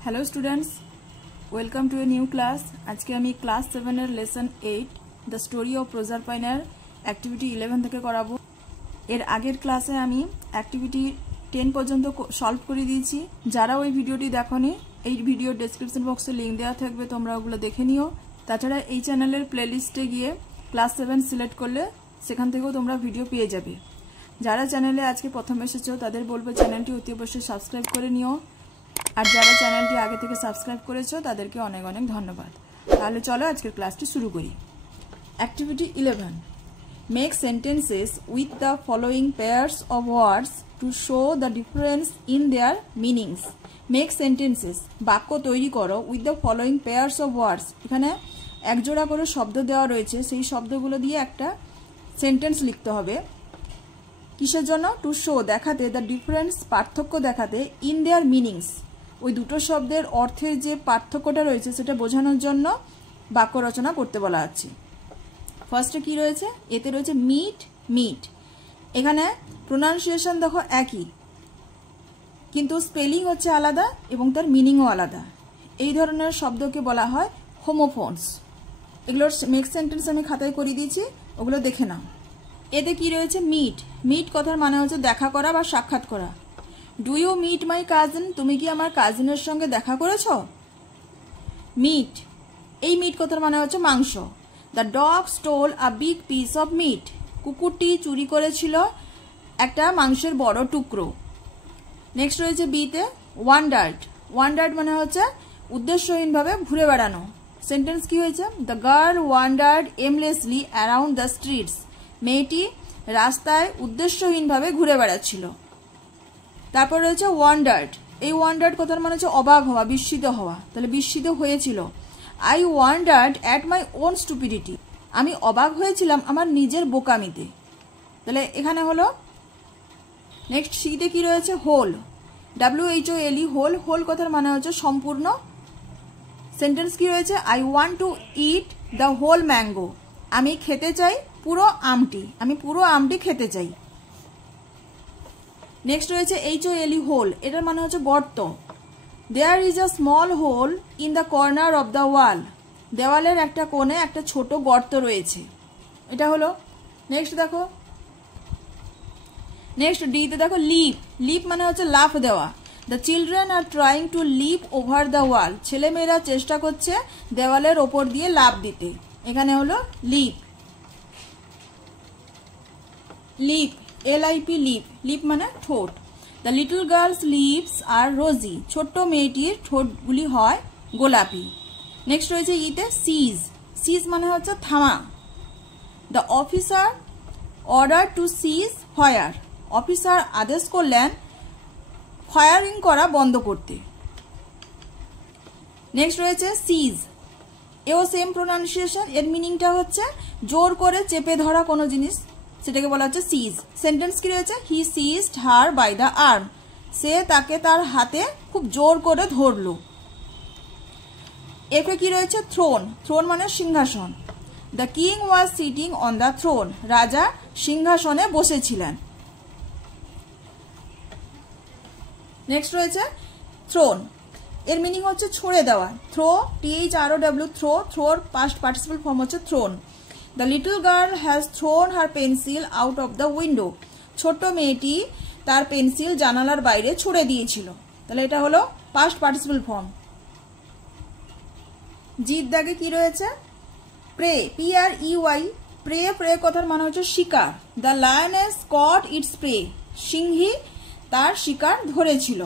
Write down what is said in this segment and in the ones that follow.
Hello students, welcome to a new class. आज के आमी क्लास 7 एर लेसन 8 द स्टोरी अफ प्रोजारपाइनार एक्टिविटी 11 থেকে করাবো। এর আগের ক্লাসে আমি অ্যাক্টিভিটি 10 পর্যন্ত সলভ করে দিয়েছি। যারা ওই ভিডিওটি দেখোনি, এই ভিডিওর ডেসক্রিপশন বক্সে লিংক দেওয়া থাকবে, তোমরা ওগুলো দেখে নিও। তাছাড়া এই চ্যানেলের প্লেলিস্টে গিয়ে ক্লাস 7 সিলেক্ট করলে সেখান থেকেও তোমরা ভিডিও পেয়ে যাবে। যারা চ্যানেলে আজকে প্রথম এসেছো তাদের বলবো চ্যানেলটি অতি অবশ্যই সাবস্ক্রাইব করে নিও, আর যারা চ্যানেলটি আগে থেকে সাবস্ক্রাইব করেছো তাদেরকে অনেক অনেক ধন্যবাদ। তাহলে চলো আজকের ক্লাসটি শুরু করি। Activity 11, make sentences with the following pairs of words to show the difference in their meanings. Make sentences, বাক্য তৈরি করো with the following pairs of words. এখানে একজোড়া করে শব্দ দেওয়া রয়েছে, সেই শব্দগুলো দিয়ে একটা সেন্টেন্স লিখতে হবে। কিসের জন্য? টু শো, দেখাতে, দ্য ডিফারেন্স, পার্থক্য দেখাতে, ইন দেয়ার মিনিংস, ওই দুটো শব্দের অর্থের যে পার্থক্যটা রয়েছে সেটা বোঝানোর জন্য বাক্য রচনা করতে বলা আছে। ফার্স্টে কি রয়েছে? এতে রয়েছে মিট, মিট। এখানে প্রোনাউন্সিয়েশন দেখো একই, কিন্তু স্পেলিং হচ্ছে আলাদা এবং তার মিনিংও আলাদা। এই ধরনের শব্দকে বলা হয় হোমোফোনস। এগুলোর মেক সেন্টেন্স আমি খাতায় করে দিয়েছি, ওগুলো দেখে নাও। এতে কি রয়েছে? মিট। মিট কথার মানে হচ্ছে দেখা করা বা সাক্ষাৎ করা। Do you meet my cousin? তুমি কি আমার কাজিনের সঙ্গে দেখা করেছ? মিট, এই মিট কথার মানে হচ্ছে মাংস। The dog stole a big piece of meat. কুকুরটি চুরি করেছিল একটা মাংসের বড় টুকরো। নেক্সট রয়েছে বিতে ওয়ান্ডার্ড। ওয়ান্ডার্ড মানে হচ্ছে উদ্দেশ্যহীনভাবে ঘুরে বেড়ানো। সেন্টেন্স কি হয়েছে? The girl wandered aimlessly around the streets. মেয়েটি রাস্তায় উদ্দেশ্যহীনভাবে ঘুরে বেড়াচ্ছিল। তারপর রয়েছে ওয়ান্ডার্ড। এই ওয়ান্ডার্ড কথার মানে হচ্ছে অবাক হওয়া, বিস্মিত হওয়া। তাহলে বিস্মিত হয়েছিল। I wandered at my own stupidity. আমি অবাক হয়েছিলাম আমার নিজের বোকামিতে। তাহলে এখানে হলো। নেক্সট সিতে কি রয়েছে? Whole, WHOLE, whole. হোল কথার মানে হচ্ছে সম্পূর্ণ। সেন্টেন্স কি রয়েছে? I want to eat the whole mango. আমি খেতে চাই পুরো আমটি, আমি পুরো আমটি খেতে চাই। নেক্সট রয়েছে HOLE, হোল। এটার মানে হচ্ছে গর্ত। There is a small hole in the corner of the wall. দেওয়ালের একটা কোণে একটা ছোট গর্ত রয়েছে। এটা হলো। নেক্সট দেখো, নেক্সট ডিতে দেখো লিপ। লিপ মানে হচ্ছে লাফ দেওয়া। The children are trying to leap over the wall. ছেলেমেয়েরা চেষ্টা করছে দেওয়ালের ওপর দিয়ে লাফ দিতে। এখানে হলো lip. Lip, LIP, lip. Lip মানে ঠোঁট। The little girl's lips are rosy. ছোট্ট মেয়েটির ঠোঁটগুলি হয় গোলাপি। নেক্সট রয়েছে ইতে সিজ। সিজ মানে হচ্ছে থামা। The officer order to seize fire. Officer আদেশ করলেন ফায়ারিং করা বন্ধ করতে। নেক্সট রয়েছে সিজ। এও সেম প্রোনাউন্সিয়েশন। এর মিনিংটা হচ্ছে জোর করে চেপে ধরা কোনো জিনিস, সেটাকে বলা হচ্ছে সিজ। সেন্টেন্স কি রয়েছে? He seized her by the arm. সে তাকে তার হাতে খুব জোর করে ধরলো। এফে কি রয়েছে? থ্রোন। থ্রোন মানে সিংহাসন। The king was sitting on the throne. রাজা সিংহাসনে বসেছিলেন। নেক্সট রয়েছে থ্রোন। এর মিনিং হচ্ছে ছুঁড়ে দেওয়া। Throw, THROW, throw. থ্রোর পাস্ট পার্টিসিপল ফর্ম হচ্ছে thrown. The little girl has thrown her pencil out of the window. ছোট্ট মেয়েটি তার পেন্সিল জানালার বাইরে ছুঁড়ে দিয়েছিল। তাহলে এটা হলো পাস্ট পার্টিসিপল ফর্ম। জির দাগে কি রয়েছে? Pray, PREY। প্রে, প্রে কথার মানে হচ্ছে শিকার। The lioness caught its prey. সিংহী তার শিকার ধরেছিল।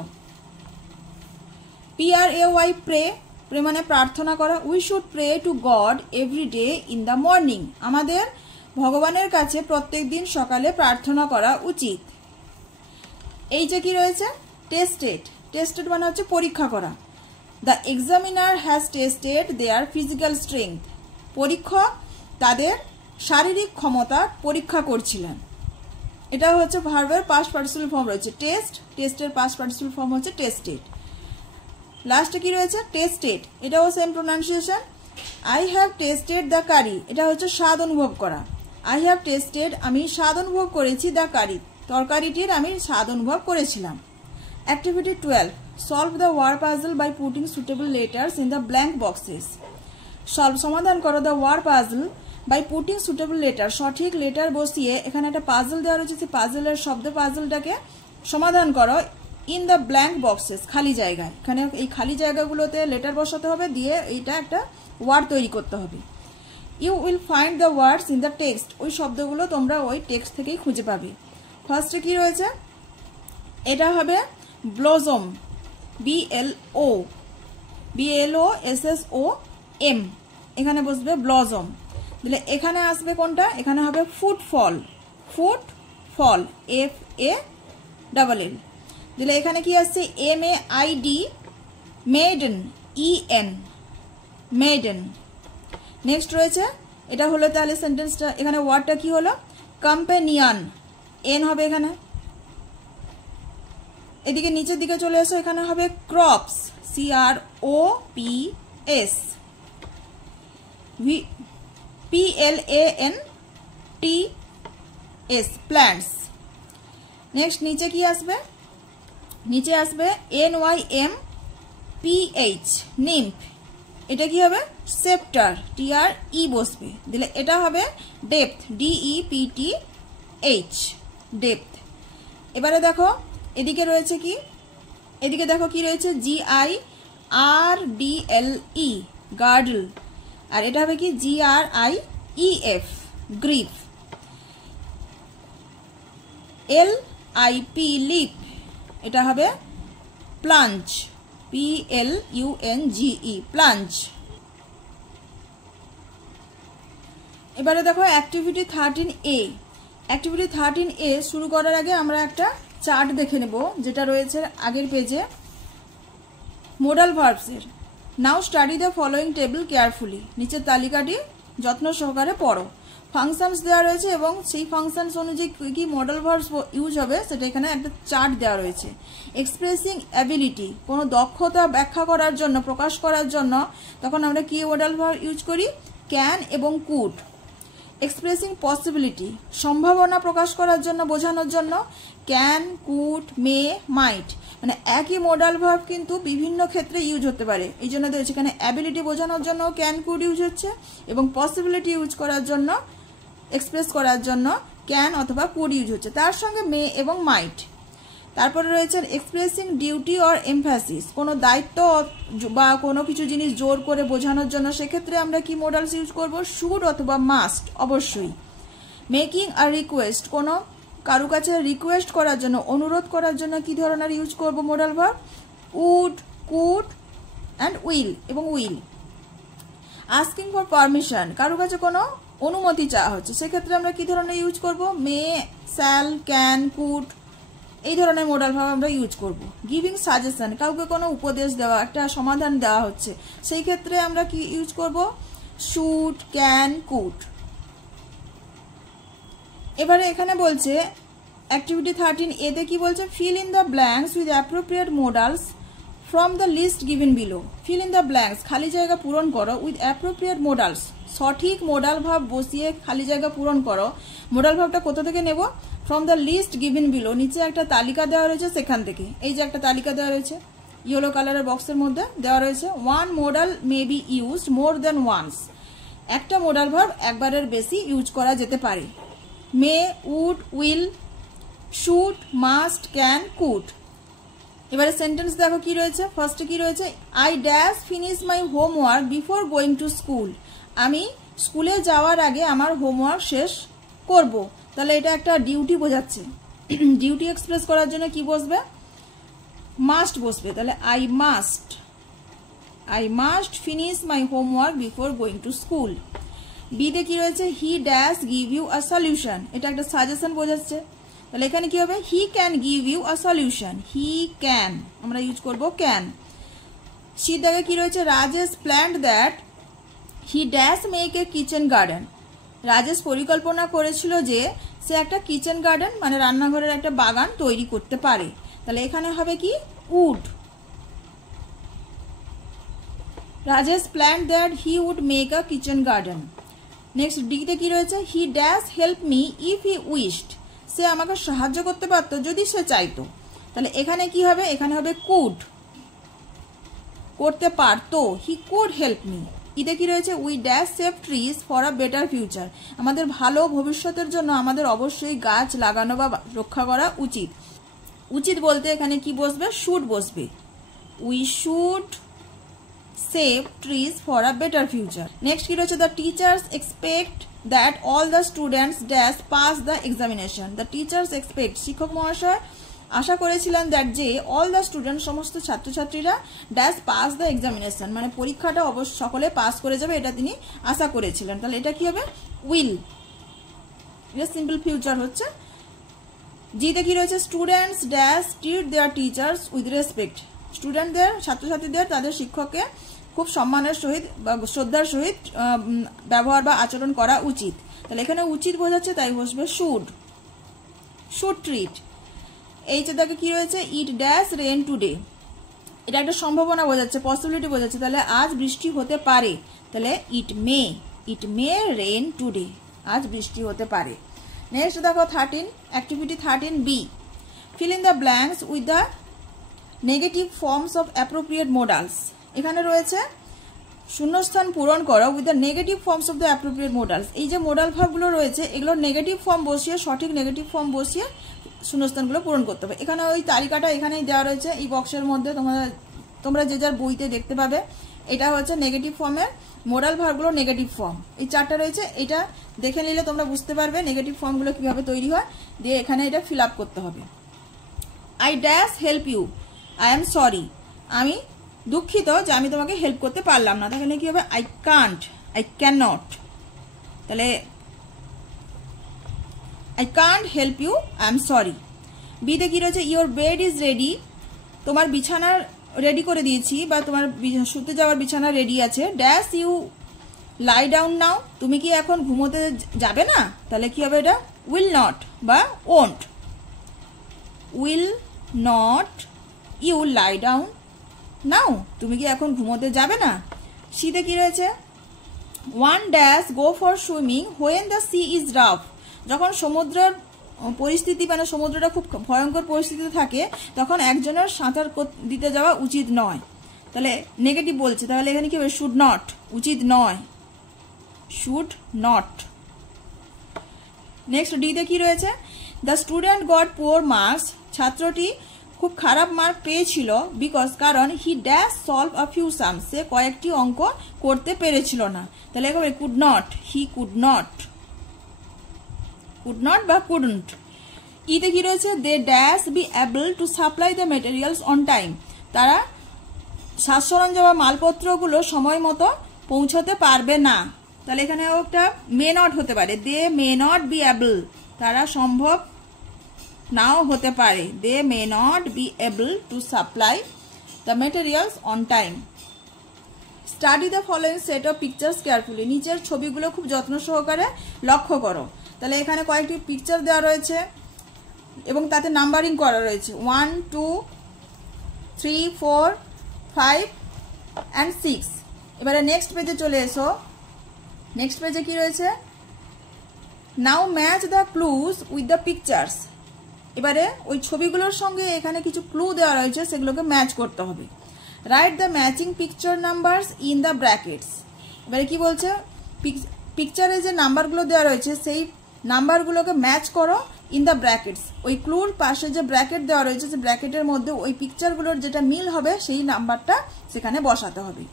PRAY, pray. প্রে মানে প্রার্থনা করা। We should pray to God every day in the morning. আমাদের ভগবানের কাছে প্রত্যেক দিন সকালে প্রার্থনা করা উচিত। এই যে কি রয়েছে? টেস্টেড। টেস্টেড মানে হচ্ছে পরীক্ষা করা। The examiner has tested their physical strength. পরীক্ষক তাদের শারীরিক ক্ষমতা পরীক্ষা করছিলেন। এটা হচ্ছে ভার্বের পাস্ট পার্টিসিপল ফর্ম রয়েছে টেস্ট। টেস্টের পাস্ট পার্টিসিপল ফর্ম হচ্ছে টেস্টেড। লাস্টে কি রয়েছে? টেস্টেড। এটাও same pronunciation. I have tested the curry. এটা হচ্ছে স্বাদ অনুভব করা। আই হ্যাভ টেস্টেড, আমি স্বাদ অনুভব করেছি, দ্য কারি, তরকারিটির আমি স্বাদ অনুভব করেছিলাম। Activity 12, solve the word puzzle by putting suitable letters in the blank boxes. সমাধান করো the word puzzle by putting suitable letter, সঠিক লেটার বসিয়ে এখানে একটা পাজল দেওয়া রয়েছে, সেই পাজলের শব্দ পাজলটাকে সমাধান করো ইন দ্য ব্ল্যাঙ্ক বক্সেস, খালি জায়গায়। এখানে এই খালি জায়গাগুলোতে লেটার বসাতে হবে, দিয়ে এইটা একটা ওয়ার্ড তৈরি করতে হবে। You will find the words in the text, ওই শব্দগুলো তোমরা ওই টেক্সট থেকেই খুঁজে পাবে। ফার্স্টে কি রয়েছে, এটা হবে ব্লজম, BLOSSOM, এখানে বসবে ব্লজম। দিলে এখানে আসবে কোনটা, এখানে হবে ফুটফল, ফুটফল, FALL। দিলে এখানে কি আসছে, MAID, maiden, EN, maiden. Next রয়েছে, এটা হলো তাহলে সেন্টেন্সটা, এখানে ওয়ার্ডটা কি হলো, কম্পেনিয়ন, N হবে এখানে। এদিকে নিচের দিকে চলে আসো, এখানে হবে crops, CROPS, PLANTS, plants. Next নিচে কি আসবে, নিচে আসবে NYMPH, নিম্ফ। এটা কি হবে, সেপ্টার, TRE বসবে। দিলে এটা হবে ডেপথ, DEPTH, ডেপথ। এবারে দেখো এদিকে রয়েছে কি, এদিকে দেখো কি রয়েছে, GIRDLE, গার্ডল। আর এটা হবে কি, GRIEF, গ্রিফ। LIP, লিপ, এটা হবে প্লাঞ্চ, PLUNGE, প্লাঞ্চ। এবারে দেখো অ্যাক্টিভিটি 13A। অ্যাক্টিভিটি 13A শুরু করার আগে আমরা একটা চার্ট দেখে নেব, যেটা রয়েছে আগের পেজে, মোডাল ভার্বসের। Now study the following table carefully, নিচের তালিকাটি যত্ন সহকারে পড়ো। ফাংশনস দেওয়া রয়েছে এবং সেই ফাংশনস অনুযায়ী কি মডেল ভার্বস ইউজ হবে সেটা এখানে একটা চার্ট দেওয়া রয়েছে। এক্সপ্রেসিং অ্যাবিলিটি, কোনো দক্ষতা ব্যাখ্যা করার জন্য, প্রকাশ করার জন্য তখন আমরা কি মডেল ভার্ব ইউজ করি, ক্যান এবং কুড। এক্সপ্রেসিং পসিবিলিটি, সম্ভাবনা প্রকাশ করার জন্য, বোঝানোর জন্য ক্যান, কুড, মে, মাইট। মানে একই মডাল ভার্ব কিন্তু বিভিন্ন ক্ষেত্রে ইউজ হতে পারে, এই জন্য দিয়েছে এখানে অ্যাবিলিটি বোঝানোর জন্য ক্যান, কুড ইউজ হচ্ছে, এবং পসিবিলিটি ইউজ করার জন্য, এক্সপ্রেস করার জন্য ক্যান অথবা কুড ইউজ হচ্ছে, তার সঙ্গে মে এবং মাইট। তারপরে রয়েছে এক্সপ্রেসিং ডিউটি অর এমফ্যাসিস, কোনো দায়িত্ব বা কোনো কিছু জিনিস জোর করে বোঝানোর জন্য, সেক্ষেত্রে আমরা কি মডালস ইউজ করব, শুড অথবা মাস্ট, অবশ্যই। মেকিং আ রিকোয়েস্ট, কোনো কারো কাছে রিকোয়েস্ট করার জন্য, অনুরোধ করার জন্য কি ধরনের ইউজ করব modal verb, would, could and will, এবং উইল। আস্কিং ফর পারমিশন, কারো কাছে কোনো অনুমতি চাওয়া হচ্ছে, সেক্ষেত্রে আমরা কি ধরনের ইউজ করব, মে, শ্যাল, ক্যান, কুড, এই ধরনের মডাল ভার্ব আমরা ইউজ করব। গিভিং সাজেশন, কাউকে কোনো উপদেশ দেওয়া, একটা সমাধান দেওয়া হচ্ছে, সেই ক্ষেত্রে আমরা কি ইউজ করব, শুড, ক্যান, কুড। এবারে এখানে বলছে অ্যাক্টিভিটি 13A তে কি বলছে, fill in the blanks with appropriate modals from the list given below. Fill in the blanks, খালি জায়গা পূরণ করো, উইথ অ্যাপ্রোপ্রিয়েট মডালস, সঠিক মডাল ভার্ব বসিয়ে খালি জায়গা পূরণ করো। মডাল ভার্বটা কোথা থেকে নেব, from the list given below, নিচে একটা তালিকা দেওয়া রয়েছে সেখান থেকে। এই যে একটা তালিকা দেওয়া রয়েছে ইয়েলো কালারের বক্সের মধ্যে দেওয়া রয়েছে, one modal may be used more than once, একটা মডাল ভার্ব একবারের বেশি ইউজ করা যেতে পারে। May, would, will, should, must, can, could. এবারে সেন্টেন্স দেখো কি রয়েছে, ফার্স্টে কি রয়েছে, I dash finish my homework before going to school, আমি স্কুলে যাওয়ার আগে আমার হোমওয়ার্ক শেষ করব। তাহলে এটা একটা ডিউটি বোঝাচ্ছে, ডিউটি এক্সপ্রেস করার জন্য কি বসবে, মাস্ট বসবে। তাহলে I must finish my homework before going to school. বিতে কি রয়েছে, he dash give you a solution, এটা একটা সাজেশন বোঝাচ্ছে। তাহলে এখানে কি হবে, he can give you a solution, he can, আমরা ইউজ করব ক্যান। সি দাগে কি রয়েছে, Rajesh planned that he dash make a kitchen garden, Rajesh পরিকল্পনা করেছিল যে সে একটা কিচেন গার্ডেন মানে রান্নাঘরের একটা বাগান তৈরি করতে পারে। তাহলে এখানে হবে কি, would. Rajesh planned that he would make a kitchen garden. Next ডিতে কি রয়েছে, he dash help me if he wished, সে আমাকে সাহায্য করতে পারতো যদি সে চাইতো। তাহলে এখানে কি হবে, এখানে হবে কুড, করতে পারতো, হি কুড হেল্প মি। ইতে কি রয়েছে, we dash save trees for a better future, আমাদের ভালো ভবিষ্যতের জন্য আমাদের অবশ্যই গাছ লাগানো বা রক্ষা করা উচিত। উচিত বলতে এখানে কি বসবে, শুড বসবে। We should save trees for a better future. Next কি রয়েছে, the teachers expect that all the students dash pass the examination. The teachers expect, শিক্ষক মহাশয় আশা করেছিলেন দ্যাট যে অল দ্য স্টুডেন্ট, সমস্ত ছাত্রছাত্রীরা ড্যাশ পাস দ্য এক্সামিনেশন, মানে পরীক্ষাটা অবশ্য সকলে পাস করে যাবে, এটা তিনি আশা করেছিলেন। তাহলে এটা কি হবে, উইল, এটা সিম্পল ফিউচার হচ্ছে। জিতে কি রয়েছে, students dash treat their teachers with respect, স্টুডেন্টদের ছাত্রছাত্রীদের তাদের শিক্ষককে খুব সম্মানের সহিত বা শ্রদ্ধার সহিত ব্যবহার বা আচরণ করা উচিত। তাহলে এখানে উচিত বোঝাচ্ছে, তাই বসবে শুড, শুড ট্রিট। এইচে দেখে কি রয়েছে, ইট ড্যাশ রেন টুডে, এটা একটা সম্ভাবনা বোঝাচ্ছে, পসিবিলিটি বোঝাচ্ছে। তাহলে আজ বৃষ্টি হতে পারে, তাহলে ইট মে রেন টুডে, আজ বৃষ্টি হতে পারে। নেক্সট দেখো 13, activity 13B, feel in the blanks with the negative forms of appropriate modals. এখানে রয়েছে শূন্যস্থান পূরণ করো with the negative forms of the appropriate modals. এই যে মোডাল ভার্বগুলো রয়েছে এগুলোর নেগেটিভ ফর্ম বসিয়ে, সঠিক নেগেটিভ ফর্ম বসিয়ে শূন্যস্থানগুলো পূরণ করতে হবে। এখানে ওই তালিকাটা এখানেই দেওয়া রয়েছে, এই বক্সের মধ্যে তোমরা যে যার বইতে দেখতে পাবে। এটা হচ্ছে নেগেটিভ ফর্মের মোডাল ভার্বগুলো, নেগেটিভ ফর্ম এই চারটা রয়েছে। এটা দেখে নিলে তোমরা বুঝতে পারবে নেগেটিভ ফর্মগুলো কিভাবে তৈরি হয়। দিয়ে এখানে এটা ফিল আপ করতে হবে। I dash help you, I am sorry, আমি দুঃখিত যে আমি তোমাকে হেল্প করতে পারলাম না। তাহলে কি হবে, I can't, I can not, তাহলে I can't help you, I am sorry. বিতে কি রয়েছে, ইওর বেড ইজ রেডি, তোমার বিছানা রেডি করে দিয়েছি বা তোমার শুতে যাওয়ার বিছানা রেডি আছে। Dash you lie down now, তুমি কি এখন ঘুমোতে যাবে না? তাহলে কি হবে, এটা উইল নট বা won't. Will not you lie down now, তুমি কি এখন ঘুমোতে যাবে না? সিতে কি রয়েছে, one dash go for swimming when the sea is rough, যখন সমুদ্রের পরিস্থিতি মানে সমুদ্রটা খুব ভয়ঙ্কর পরিস্থিতিতে থাকে তখন একজনের সাঁতার দিতে যাওয়া উচিত নয়। তাহলে নেগেটিভ বলছে, তাহলে এখানে কি হবে, শুড নট, উচিত নয়, শুড নট। নেক্সট ডিতে কি রয়েছে, the student got poor marks, ছাত্রটি খুব খারাপ মার্ক পেয়েছিল বিকজ, কারণ he dash solve a few sums, সে কয়েকটি অঙ্ক করতে পেরেছিল না। তাহলে এভাবে could not, he could not, could not বা কুডন্ট। ইতে কি রয়েছে, they dash be able to supply the materials on time, তারা সাজ সরঞ্জাম বা মালপত্রগুলো সময় মতো পৌঁছতে পারবে না। তাহলে এখানে একটা মে নট হতে পারে, they may not be able, তারা সম্ভব নাও হতে পারে, they may not be able to supply the materials on time. Study the following set of pictures carefully, নিচের ছবিগুলো খুব যত্ন সহকারে লক্ষ্য করো। তাহলে এখানে কয়েকটি পিকচার দেওয়া রয়েছে এবং তাতে নাম্বারিং করা রয়েছে 1, 2, 3, 4, 5 and 6। এবারে নেক্সট পেজে চলে এসো। নেক্সট পেজে কি রয়েছে, now match the clues with the pictures, এবারে ওই ছবিগুলোর সঙ্গে এখানে কিছু ক্লু দেওয়া রয়েছে, সেগুলোকে ম্যাচ করতে হবে। Write the matching picture numbers in the brackets, এবারে কি বলছে, পিকচারে যে নাম্বারগুলো দেওয়া রয়েছে সেই নাম্বারগুলোকে ম্যাচ করো ইন দ্য ব্র্যাকেটস, ওই ক্লুর পাশে যে ব্র্যাকেট দেওয়া রয়েছে সেই ব্র্যাকেটের মধ্যে ওই পিকচারগুলোর যেটা মিল হবে সেই নাম্বারটা সেখানে বসাতে হবে।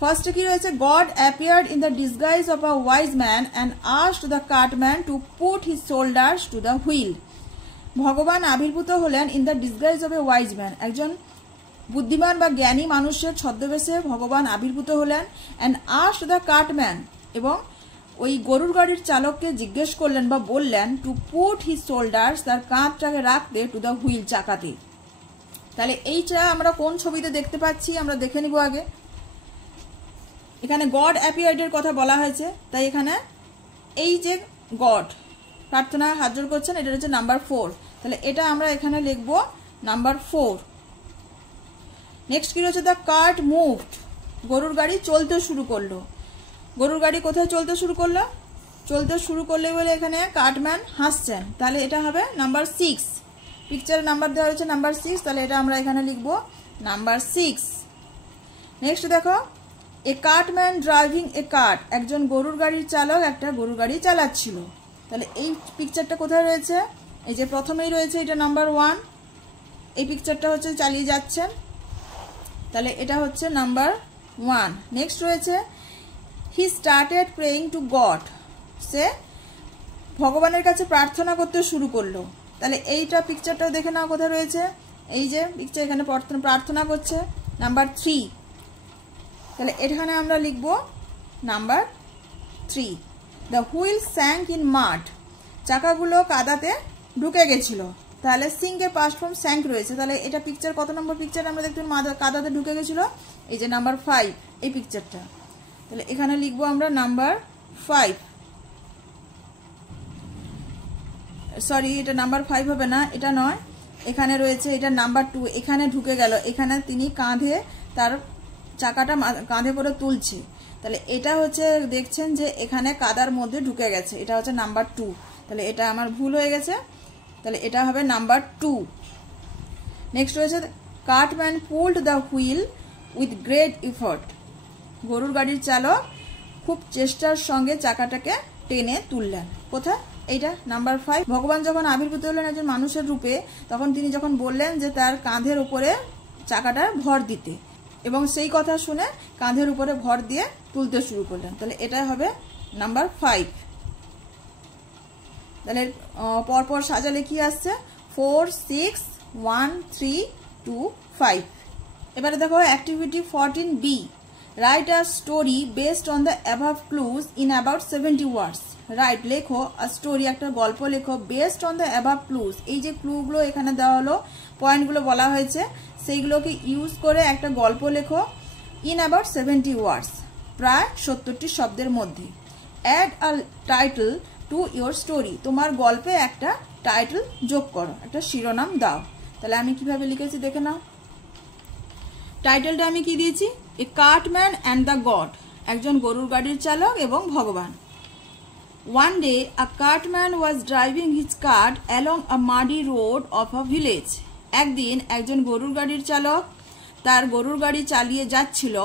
ফার্স্টে কি রয়েছে, god appeared in the disguise of a wise man and asked the cutman to put his shoulders to the wheel, ভগবান আবির্ভূত হলেন in the disguise of a wise man, একজন বুদ্ধিমান বা জ্ঞানী মানুষের ছদ্মবেশে ভগবান আবির্ভূত হলেন। অ্যান্ড আস্কড দ্য কাটম্যান, এবং ওই গরুর গাড়ির চালককে জিজ্ঞেস করলেন বা বললেন টু পুট হিজ শোল্ডার্স, তার কাঁধটাকে রাখতে, টু দ্য হুইল, চাকাতে। তাহলে এইটা আমরা কোন ছবিতে দেখতে পাচ্ছি আমরা দেখে নিব আগে। এখানে গড অ্যাপিয়ার্ডের কথা বলা হয়েছে, তাই এখানে এই যে গড প্রার্থনা হাত জোড় করছেন, এটা হচ্ছে নাম্বার 4, তাহলে এটা আমরা এখানে লিখব নাম্বার 4। নেক্সট কি রয়েছে, দ্য কার্ট মুভড, গরুর গাড়ি চলতে শুরু করলো। গরুর গাড়ি কোথায় চলতে শুরু করলো, চলতে শুরু করলে বলে এখানে কাটম্যান হাসছেন, তাহলে এটা হবে নাম্বার 6। পিকচারের নাম্বার দেওয়া হয়েছে নাম্বার 6, তাহলে এটা আমরা এখানে লিখব নাম্বার 6। নেক্সট দেখো, এ কার্টম্যান ড্রাইভিং এ কার্ট, একজন গরুর গাড়ির চালক একটা গরুর গাড়ি চালাচ্ছিল। তাহলে এই পিকচারটা কোথায় রয়েছে? এই যে প্রথমেই রয়েছে, এটা নাম্বার 1। এই পিকচারটা হচ্ছে চালিয়ে যাচ্ছেন, তাহলে এটা হচ্ছে নাম্বার 1। নেক্সট রয়েছে he started praying to God, সে ভগবানের কাছে প্রার্থনা করতে শুরু করলো। তাহলে এইটা পিকচারটাও দেখে নাও কোথায় রয়েছে, এই যে পিকচার, এখানে প্রার্থনা করছে, নাম্বার 3। তাহলে এখানে আমরা লিখব number 3। The wheel sank in mud, চাকাগুলো কাদাতে ঢুকে গেছিল। তাহলে সিঙ্কের পাস্ট ফর্ম স্যাঙ্ক রয়েছে। তাহলে এটা পিকচার কত নম্বর পিকচার আমরা দেখতে কাদাতে ঢুকে গেছিল? এই যে নাম্বার 5 এই পিকচারটা। তাহলে এখানে লিখবো আমরা নাম্বার 5। সরি, এটা নাম্বার 5 হবে না, এটা নয়, এখানে রয়েছে এটা নাম্বার 2। এখানে ঢুকে গেল, এখানে তিনি কাঁধে তার চাকাটা কাঁধে করে তুলছে। তাহলে এটা হচ্ছে দেখছেন যে এখানে কাদার মধ্যে ঢুকে গেছে, এটা হচ্ছে নাম্বার 2। তাহলে এটা আমার ভুল হয়ে গেছে, তাহলে এটা হবে নাম্বার 2। নেক্সট রয়েছে cartman pulled the wheel with great effort, গরুর গাড়ির চালক খুব চেষ্টার সঙ্গে চাকাটাকে টেনে তুললেন। কোথায়? এইটা নাম্বার 5। ভগবান যখন আবির্ভূত হলেন একজন মানুষের রূপে, তখন তিনি যখন বললেন যে তার কাঁধের উপরে চাকাটা ভর দিতে, এবং সেই কথা শুনে কাঁধের উপরে ভর দিয়ে তুলতে শুরু করলেন। তাহলে এটা হবে নাম্বার 5। তাহলে পরপর সাজালে কি আসছে? 4, 6, 1, 3, 2, 5। এবারে দেখো activity 14B, write a story based on the above clues in about 70 words. Right, লেখো আ স্টোরি, একটা গল্প লেখো, based on the above clues, এই যে ক্লুগুলো এখানে দেওয়া হলো, পয়েন্টগুলো বলা হয়েছে, সেইগুলোকে ইউজ করে একটা গল্প লেখো ইন অ্যাবাউট 70 ওয়ার্ডস, প্রায় 70টি শব্দের মধ্যে। Add a title to your story, তোমার গল্পে একটা টাইটেল যোগ করো, একটা শিরোনাম দাও। তাহলে আমি কিভাবে লিখেছি দেখে নাও। টাইটেলটা আমি কি দিয়েছি? A cartman and the god, একজন গরুর গাড়ির চালক এবং ভগবান। One day a cartman was driving his cart along a muddy road of a village, একদিন একজন গরুর গাড়ির চালক তার গরুর গাড়ি চালিয়ে যাচ্ছিল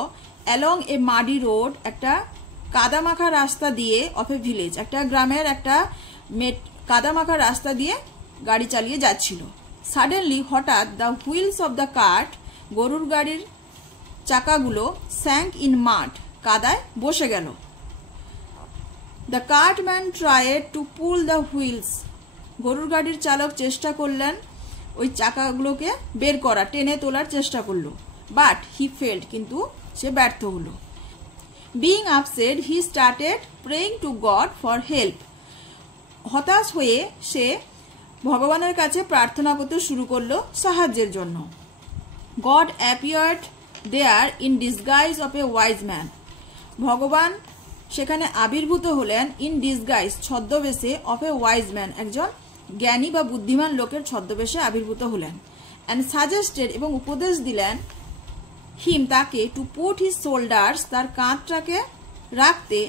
অ্যালং এ মাডি রোড, একটা কাদামাখা রাস্তা দিয়ে, অফ এ ভিলেজ, একটা গ্রামের একটা কাদামাখা রাস্তা দিয়ে গাড়ি চালিয়ে যাচ্ছিল। সাডেনলি, হঠাৎ, the wheels of the cart, গরুর গাড়ির চাকাগুলো স্যাঙ্ক ইন মাড, কাদায় বসে গেল। The cartman tried to pull the wheels, গরুর গাড়ির চালক চেষ্টা করলেন ওই চাকাগুলোকে বের করা, টেনে তোলার চেষ্টা করলো। বাট হি ফেল্ড, কিন্তু সে ব্যর্থ হলো। Being upset, he started praying two god for help, হতাশ হয়ে সে ভগবানের কাছে প্রার্থনা করতে শুরু করলো সাহায্যের জন্য। God appeared there in disguise of a wise man, ভগবান সেখানে আবির্ভূত হলেন ইন ডিসগাইজ, ছদ্মবেশে, অফ এ ওয়াইজ ম্যান, একজন জ্ঞানী বা বুদ্ধিমান লোকের ছদ্মবেশে আবির্ভূত হলেন। অ্যান্ড সাজেস্টেড, এবং উপদেশ দিলেন, হিম, তাকে, টু পুট হিজ শোল্ডার্স, তার কাঁধটাকে রাখতে,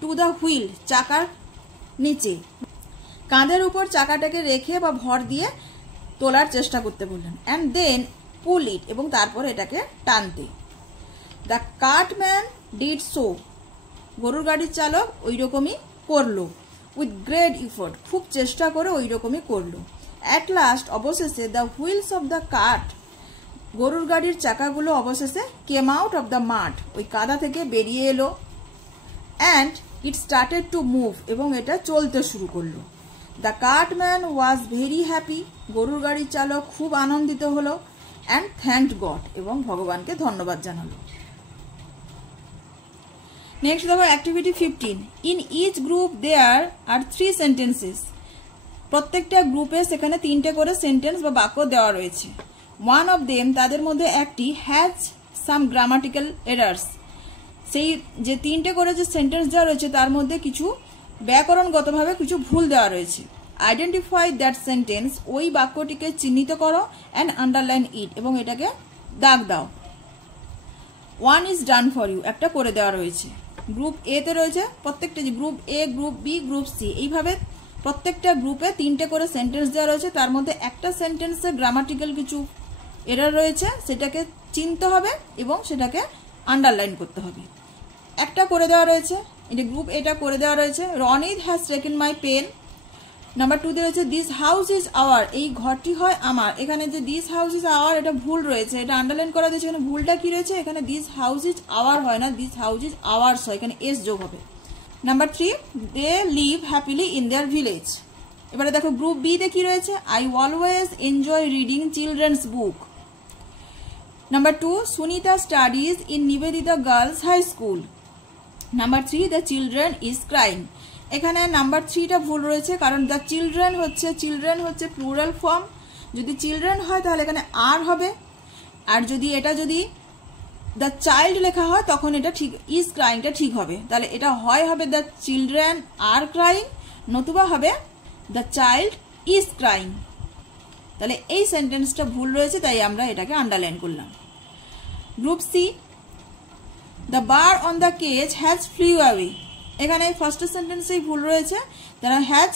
টু দ্য হুইল, চাকার নিচে, কাঁধের উপর চাকাটাকে রেখে বা ভর দিয়ে তোলার চেষ্টা করতে বললেন। অ্যান্ড দেন পুল ইট, এবং তারপর এটাকে টানতে। দ্য কার্টম্যান ডিড সো, গরুর গাড়ির চালক ওই রকমই করলো। উইথ গ্রেট ইফোর্ট, খুব চেষ্টা করে ওই রকমই করলো। অ্যাট লাস্ট, অবশেষে, the wheels of the cart, গরুর গাড়ির চাকাগুলো অবশেষে came out of the mud, ওই কাদা থেকে বেরিয়ে এলো। And it started to move, এবং এটা চলতে শুরু করলো। The cartman was very happy, গরুর গাড়ির চালক খুব আনন্দিত হলো। অ্যান্ড থ্যাঙ্কড গড, এবং ভগবানকে ধন্যবাদ জানালো। নেক্সট দেখো activity 15, in each group there are 3 sentences, প্রত্যেকটা গ্রুপে সেখানে 3টে করে সেন্টেন্স বা বাক্য দেওয়া রয়েছে। ওয়ান অফ দেম, তাদের মধ্যে একটি, হ্যাজ সাম গ্রামাটিক্যাল এরার্স, সেই যে 3টে করে যে সেন্টেন্স দেওয়া রয়েছে তার মধ্যে কিছু ব্যাকরণগতভাবে কিছু ভুল দেওয়া রয়েছে। আইডেন্টিফাই দ্যাট সেন্টেন্স, ওই বাক্যটিকে চিহ্নিত করো। অ্যান্ড আন্ডারলাইন ইট, এবং এটাকে দাগ দাও। One is done for you, একটা করে দেওয়া রয়েছে। গ্রুপ এ তে রয়েছে প্রত্যেকটা, যে group A, group B, group C, এইভাবে প্রত্যেকটা গ্রুপে 3টে করে সেন্টেন্স দেওয়া রয়েছে। তার মধ্যে একটা সেন্টেন্সে গ্রামাটিক্যাল কিছু এরর রয়েছে, সেটাকে চিনতে হবে এবং সেটাকে আন্ডারলাইন করতে হবে। একটা করে দেওয়া রয়েছে, এটা গ্রুপ এটা করে দেওয়া রয়েছে, Ronit has taken my pen. Number 2 তে রয়েছে দিস হাউস ইজ আওয়ার, এই ঘরটি হয় আমার। এখানে যে দিস হাউস ইজ আওয়ার এটা ভুল রয়েছে, এটা আন্ডারলাইন করা দিয়েছে। এখানে ভুলটা কি রয়েছে, এখানে দিস হাউস ইজ আওয়ার হয় না, দিস হাউস ইজ আওয়ার্স হয়, এখানে এস যোগ হবে। Number 3 they live happily in their village. এবারে দেখো গ্রুপ বি তে কি রয়েছে, I always enjoy reading children's book. Number 2 Sunita studies in Nivedita girls high school. Number 3 the children is crying. এখানে নাম্বার 3টা ভুল রয়েছে, কারণ দ্য চিলড্রেন হচ্ছে প্লুরাল ফর্ম। যদি চিলড্রেন হয় তাহলে এখানে আর হবে, আর যদি দ্য চাইল্ড লেখা হয় তখন এটা ঠিক, ইজ ক্রাইংটা ঠিক হবে। তাহলে এটা হবে দ্য চিলড্রেন আর ক্রাইং, নতুবা হবে দ্য চাইল্ড ইজ ক্রাইং। তাহলে এই সেন্টেন্সটা ভুল রয়েছে, তাই আমরা এটাকে আন্ডারলাইন করলাম। Group C the bar on the cage has flew away. এখানে ফার্স্ট সেন্টেন্সেই ভুল রয়েছে, তারা হ্যাজ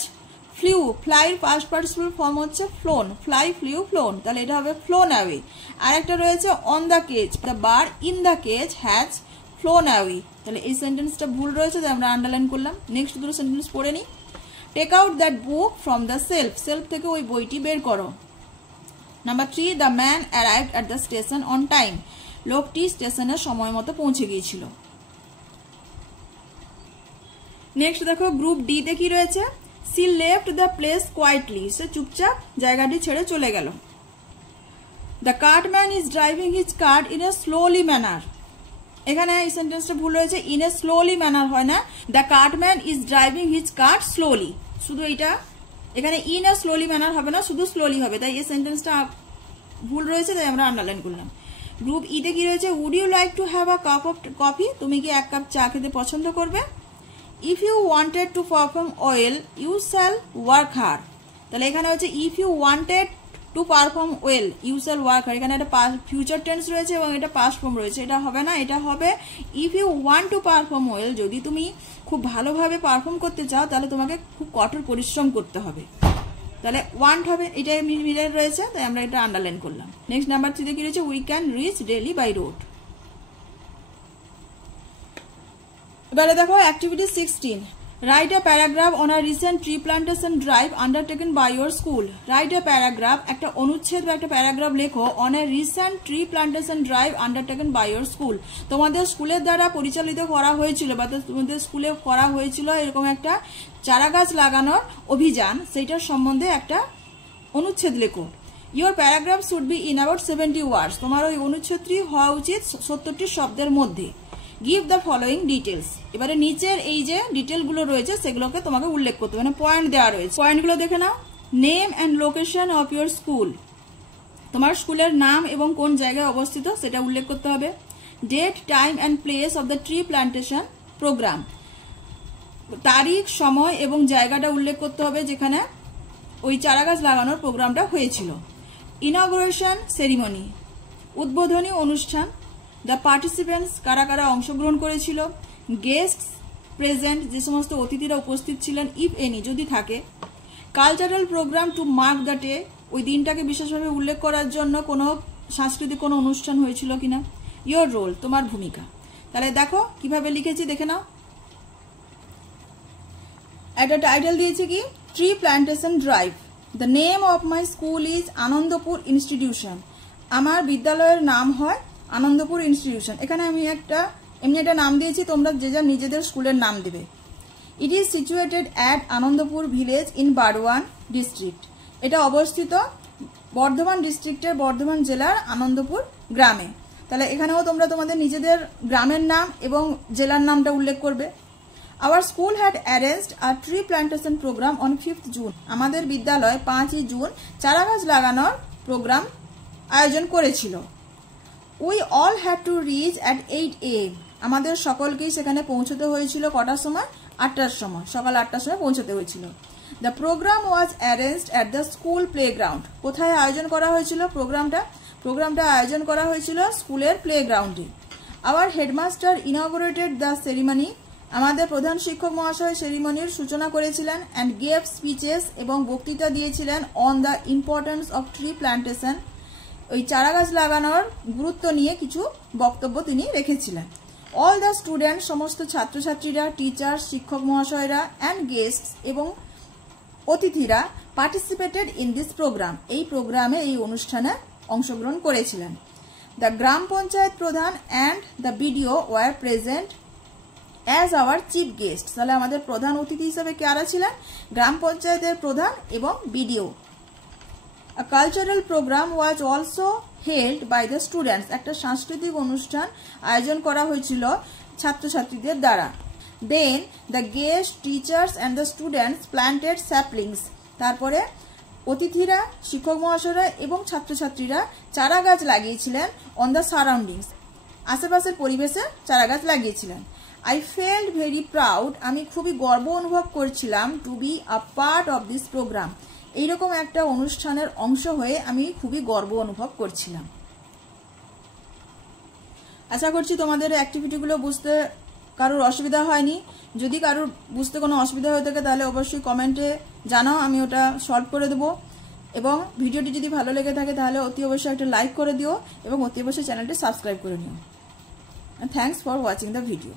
ফ্লিউ, ফ্লাইর পাস্ট পার্টিসিপল ফর্ম হচ্ছে ফ্লোন, ফ্লাই ফ্লিউ ফ্লোন, তাহলে এটা হবে ফ্লোন অ্যাওয়ে। আর একটা রয়েছে on the cage, the bar in the cage has flown away, তাহলে এই সেন্টেন্সটা ভুল রয়েছে, তাই আমরা আন্ডারলাইন করলাম। নেক্সট দুটো সেন্টেন্স পড়ে নিই। Take out that book from the shelf, shelf থেকে ওই বইটি বের করো। Number 3 the man arrived at the station on time, লোকটি স্টেশনের সময় মতো পৌঁছে গিয়েছিল। নেক্সট দেখো গ্রুপ ডি তে কি রয়েছে, C left the place quietly, সে চুপচাপ জায়গাটি ছেড়ে চলে গেল। The cartman is driving his cart in a slowly manner. এখানে এই সেন্টেন্সটা ভুল রয়েছে, ইন এ স্লোলি ম্যানার হয় না, the cartman is driving his cart slowly, শুধু এইটা এখানে ইন এ স্লোলি ম্যানার হবে না, শুধু স্লোলি হবে, তাই এই সেন্টেন্সটা ভুল রয়েছে, তাই আমরা আন্ডারলাইন করলাম। গ্রুপ ই তে কি রয়েছে, would you like to have a cup of coffee, তুমি কি এক কাপ চা খেতে পছন্দ করবে। If you wanted to perform well you shall work hard, তাহলে এখানে হচ্ছে if you wanted to perform well you shall work hard, এখানে একটা ফিউচার টেন্স রয়েছে এবং এটা পাস্ট ফর্ম রয়েছে, এটা হবে না, এটা হবে if you want to perform well, যদি তুমি খুব ভালোভাবে পারফর্ম করতে চাও তাহলে তোমাকে খুব কঠোর পরিশ্রম করতে হবে, তাহলে ওয়ান্ট হবে, এটা মিলে রয়েছে, তাই আমরা এটা আন্ডারলাইন করলাম। নেক্সট নাম্বার 3 তে কি রয়েছে, we can reach daily by road. এবারে দেখো activity 16, write a paragraph on a recent tree plantation drive undertaken by your school. Write a paragraph, একটা অনুচ্ছেদ বা একটা প্যারাগ্রাফ লেখো on a recent tree plantation drive undertaken by your school. তোমাদের স্কুলের দ্বারা পরিচালিত করা হয়েছিল বা তোমাদের স্কুলে করা হয়েছিল এরকম একটা চারা গাছ লাগানোর অভিযান, সেইটার সম্বন্ধে একটা অনুচ্ছেদ লেখো। Your paragraph should be in about 70 ওয়ার্ডস, তোমার ওই অনুচ্ছেদটি হওয়া উচিত 70টি শব্দের মধ্যে। গিভ দ্য ফলোয়িং ডিটেলস, এবারে নিচের এই যে ডিটেলগুলো রয়েছে সেগুলোকে তোমাকে উল্লেখ করতে হবে, মানে পয়েন্ট দেওয়া রয়েছে, পয়েন্টগুলো দেখে নাও। Name and location of your school, তোমার স্কুলের নাম এবং কোন জায়গায় অবস্থিত সেটা উল্লেখ করতে হবে। Date, time and place of the tree plantation programme, তারিখ, সময় এবং জায়গাটা উল্লেখ করতে হবে যেখানে ওই চারা গাছ লাগানোর প্রোগ্রামটা হয়েছিল। ইনঅগ্রেশন সেরিমনি, উদ্বোধনী অনুষ্ঠান। দ্য পার্টিসিপেন্টস, কারা কারা অংশগ্রহণ করেছিল। গেস্টস প্রেজেন্ট, যে সমস্ত অতিথিরা উপস্থিত ছিলেন, ইফ এনি যদি থাকে। Cultural programme to mark the day, ওই দিনটাকে বিশেষভাবে উল্লেখ করার জন্য কোনো সাংস্কৃতিক কোনো অনুষ্ঠান হয়েছিল কিনা। ইয়োর রোল, তোমার ভূমিকা। তাহলে দেখো কিভাবে লিখেছি দেখে নাও। একটা টাইটেল দিয়েছি কি, tree plantation drive. The name of my school is Anandpur institution, আমার বিদ্যালয়ের নাম হয় আনন্দপুর ইনস্টিটিউশন। এখানে আমি এমনি একটা নাম দিয়েছি, তোমরা যে যা নিজেদের স্কুলের নাম দেবে। It is situated at Anandapur village in Burdwan district, এটা অবস্থিত বর্ধমান ডিস্ট্রিক্টের বর্ধমান জেলার আনন্দপুর গ্রামে। তাহলে এখানেও তোমরা তোমাদের নিজেদের গ্রামের নাম এবং জেলার নামটা উল্লেখ করবে। Our school had arranged a tree plantation programme on 5th June, আমাদের বিদ্যালয় 5ই জুন চারা গাছ লাগানোর প্রোগ্রাম আয়োজন করেছিল। We all had to reach at 8 AM, আমাদের সকলকেই সেখানে পৌঁছতে হয়েছিল কটার সময়, 8টার সময়, সকাল 8টার সময় পৌঁছতে হয়েছিল। The programme was arranged at the school playground, কোথায় আয়োজন করা হয়েছিল প্রোগ্রামটা আয়োজন করা হয়েছিল স্কুলের প্লেগ্রাউন্ডে। Our headmaster inaugurated the ceremony, আমাদের প্রধান শিক্ষক মহাশয় সেরিমনির সূচনা করেছিলেন। অ্যান্ড গেভ স্পিচেস, এবং বক্তৃতা দিয়েছিলেন on the importance of tree plantation, ওই চারা গাছ লাগানোর গুরুত্ব নিয়ে কিছু বক্তব্য তিনি রেখেছিলেন। অল দ্য স্টুডেন্ট, সমস্ত ছাত্রছাত্রীরা, টিচার, শিক্ষক মহাশয়রা অ্যান্ড গেস্টস এবং অতিথিরা পার্টিসিপেটেড ইন দিস প্রোগ্রাম, এই প্রোগ্রামে, এই অনুষ্ঠানে অংশগ্রহণ করেছিলেন। দ্য গ্রাম পঞ্চায়েত প্রধান and the BDO were present as our chief guest. তাহলে আমাদের প্রধান অতিথি হিসেবে কারা ছিলেন? গ্রাম পঞ্চায়েতের প্রধান এবং BDO. A cultural program was also held by the students. একটা সাংস্কৃতিক অনুষ্ঠান আয়োজন করা হয়েছিল ছাত্রছাত্রীদের দ্বারা। Then the guest teachers and the students planted saplings. তারপরে অতিথিরা, শিক্ষক মহাশয়রা এবং ছাত্রছাত্রীরা চারা গাছ লাগিয়েছিলেন on the surroundings. আশেপাশের পরিবেশে চারা গাছ লাগিয়েছিলেন। I felt very proud. আমি খুবই গর্ব অনুভব করছিলাম to be a part of this program. এইরকম একটা অনুষ্ঠানের অংশ হয়ে আমি খুবই গর্ব অনুভব করছিলাম। আশা করছি তোমাদের অ্যাক্টিভিটিগুলো বুঝতে কারোর অসুবিধা হয়নি। যদি কারোর বুঝতে কোনো অসুবিধা হয়ে থাকে তাহলে অবশ্যই কমেন্টে জানাও, আমি ওটা সলভ করে দেবো। এবং ভিডিওটি যদি ভালো লেগে থাকে তাহলে অতি অবশ্যই একটা লাইক করে দিও এবং অতি অবশ্যই চ্যানেলটি সাবস্ক্রাইব করে নিও। Thanks for watching the video.